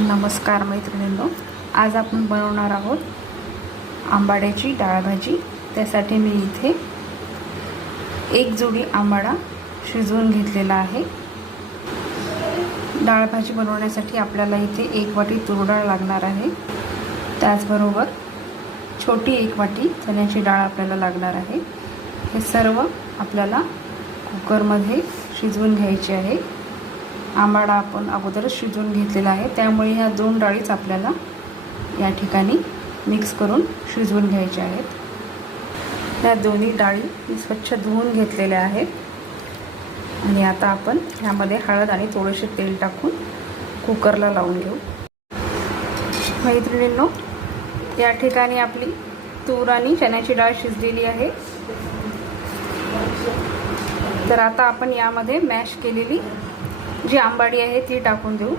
नमस्कार मैत्रिणींनो, आज आपण बनवणार आहोत आंबाड्याची डाळ भाजी। त्यासाठी मी इथे एक जोडी आंबाडा शिजवून घेतलेला आहे। डाळ भाजी बनवण्यासाठी आपल्याला इथे 1 वाटी तूर डाळ लागणार आहे। त्याचबरोबर छोटी 1 वाटी चण्याची डाळ आपल्याला लागणार आहे। हे सर्व आपल्याला कुकरमध्ये शिजवून घ्यायचे आहे। आंबाडा आपण अगोदरच शिजवून घेतलेला आहे, त्यामुळे ह्या 2 डाळीच आपल्याला या ठिकाणी मिक्स करून शिजवून घ्यायच्या आहेत। या दोन्ही डाळी मी स्वच्छ धुवून घेतलेल्या आहेत आणि आता आपण ह्यामध्ये हळद आणि थोडेसे तेल टाकून कुकरला लावून घेऊ। मैत्रिणींनो, या ठिकाणी आपली तूर आणि चण्याची डाळ शिजलेली आहे। तर आता आपण यामध्ये मॅश केलेली जी आंबाडी आहे ती टाकून देऊ।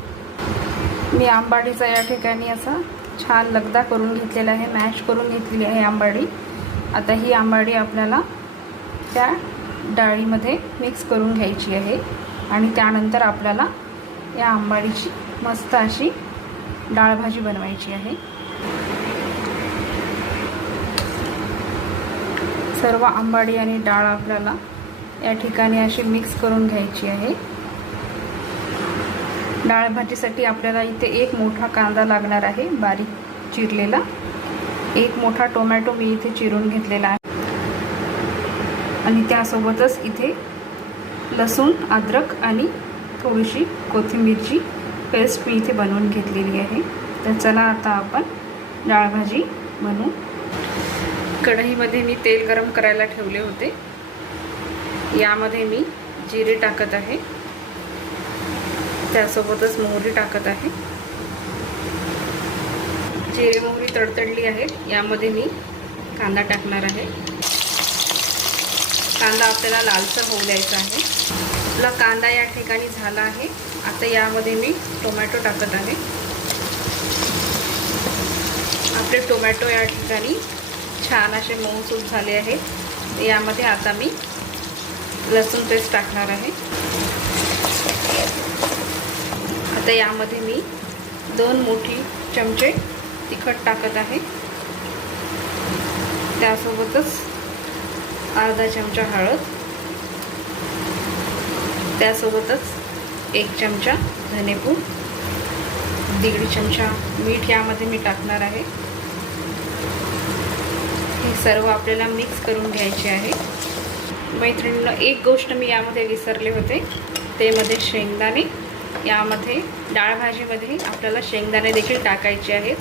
मी आंबाडीचा या ठिकाणी असा छान लगदा करून घेतलेला आहे, मॅश करून घेतलेली आहे आंबाडी। आता ही आंबाडी आपल्याला त्या डाळीमध्ये मिक्स करून घ्यायची आहे आणि त्यानंतर आपल्याला या आंबाडीची मस्त अशी डाळ भाजी बनवायची आहे। सर्व आंबाडी आणि डाळ आपल्याला या ठिकाणी अशी मिक्स करून घ्यायची आहे। डाळ भाजीसाठी आपल्याला इथे 1 मोठा कांदा लागणार आहे, बारीक चिरलेला। 1 मोठा टोमॅटो मी इथे चिरून घेतलेला आहे आणि त्यासोबतच इथे लसूण, अद्रक आणि थोडीशी कोथिंबीरची पेस्ट मी इथे बनवून घेतलेली आहे। तर चला आता आपण डाळ भाजी बनवू। कढईमध्ये मी तेल गरम करायला ठेवले होते। यामध्ये मी जिरे टाकत आहे, त्यासोबतच मोहरी टाकत आहे। जिरे मोहरी तडतडली आहे, यामध्ये मी कांदा टाकणार आहे। कांदा आपल्याला लालसर होऊ द्यायचा आहे। आपला कांदा या ठिकाणी झाला आहे। आता यामध्ये मी टोमॅटो टाकत आहे। आपले टोमॅटो या ठिकाणी छान असे मऊसूत झाले आहेत। यामध्ये आता मी लसूण पेस्ट टाकणार आहे। आता यामध्ये मी 2 मोठी चमचे तिखट टाकत आहे, त्यासोबतच अर्धा चमचा हळद, त्यासोबतच 1 चमचा धनेपूड, 1.5 चमचा मीठ यामध्ये मी टाकणार आहे। हे सर्व आपल्याला मिक्स करून घ्यायचे आहे। मैत्रिणींनो, एक गोष्ट मी यामध्ये विसरले होते, ते मध्ये शेंगदाणे। यामध्ये डाळ भाजीमध्ये आपल्याला शेंगदाणे देखील टाकायचे आहेत।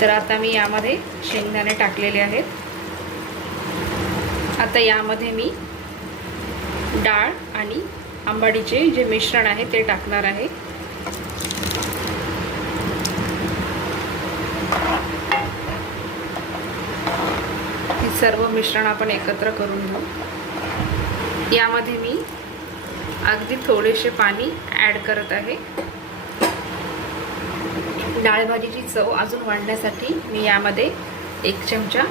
तर आता मी यामध्ये शेंगदाणे टाकलेले आहेत। आता यामध्ये मी डाळ आणि आंबाडीचे जे मिश्रण आहे ते टाकणार आहे। हे सर्व मिश्रण आपण एकत्र करून घेऊ। यामध्ये मी अगदी थोडेसे पाणी ॲड करत आहे। डाळ भाजीची चव अजून वाढण्यासाठी मी यामध्ये 1 चमचा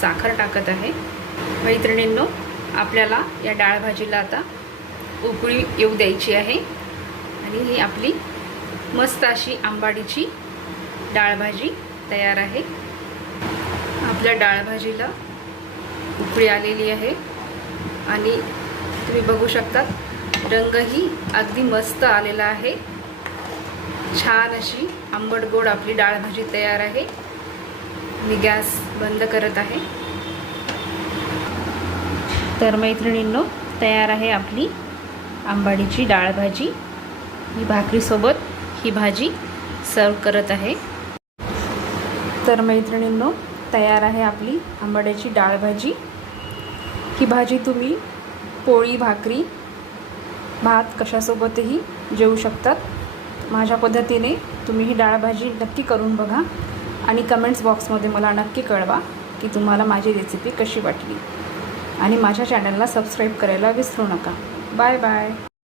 साखर टाकत आहे। मैत्रिणींनो, आपल्याला या डाळ भाजीला आता उकळी येऊ द्यायची आहे आणि ही आपली मस्त अशी आंबाडीची डाळ भाजी तयार आहे। आपल्या डाळ भाजीला उकळी आलेली आहे आणि तुम्ही बघू शकता रंगही अगदी मस्त आलेला आहे। छान अशी आंबट गोड आपली डाळ भाजी तयार आहे। मी गॅस बंद करत आहे। तर मैत्रिणींनो, तयार आहे आपली आंबाडीची डाळ भाजी। मी भाकरीसोबत ही भाजी सर्व करत आहे। तर मैत्रिणींनो, तयार आहे आपली आंबाड्याची डाळ भाजी। ही भाजी तुम्ही पोळी, भाकरी, भात कशासोबतही जेवू शकतात। माझ्या पद्धतीने तुम्ही ही डाळ भाजी नक्की करून बघा आणि कमेंट्स बॉक्समध्ये मला नक्की कळवा की तुम्हाला माझी रेसिपी कशी वाटली आणि माझ्या चॅनलला सबस्क्राईब करायला विसरू नका। Bye bye.